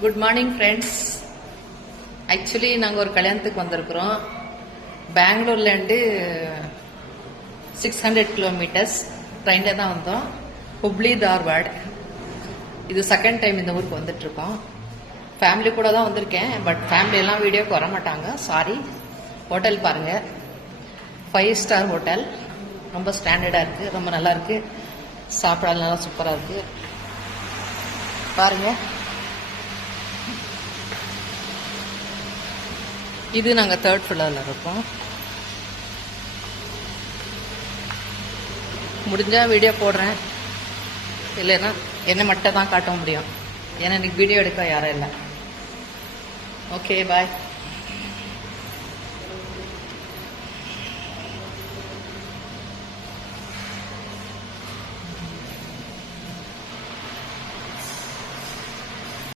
Good morning friends. Actually நாங்கள் ஒரு கல்யாணத்துக்கு வந்திருக்கிறோம். பெங்களூர்லேருந்து 600 கிலோமீட்டர்ஸ் ட்ரெயினில் தான் வந்தோம். ஹுப்ளி தார்வாட். இது செகண்ட் டைம் இந்த ஊருக்கு வந்துட்டுருக்கோம். ஃபேமிலி கூட தான் வந்திருக்கேன். பட் ஃபேமிலியெல்லாம் வீடியோக்கு வர மாட்டாங்க, சாரி. ஹோட்டல் பாருங்கள், 5 ஸ்டார் ஹோட்டல். ரொம்ப ஸ்டாண்டர்டாக இருக்குது, ரொம்ப நல்லா இருக்குது. சாப்பிடாது நல்லா சூப்பராக இருக்குது. பாருங்கள், இது நாங்கள் 3rd ஃப்ளோரில் இருக்கோம். முடிஞ்சால் வீடியோ போடுறேன், இல்லைன்னா என்னை மட்டும் தான் காட்ட முடியும். ஏன்னா எனக்கு வீடியோ எடுக்க யாரும் இல்லை. ஓகே, பாய்.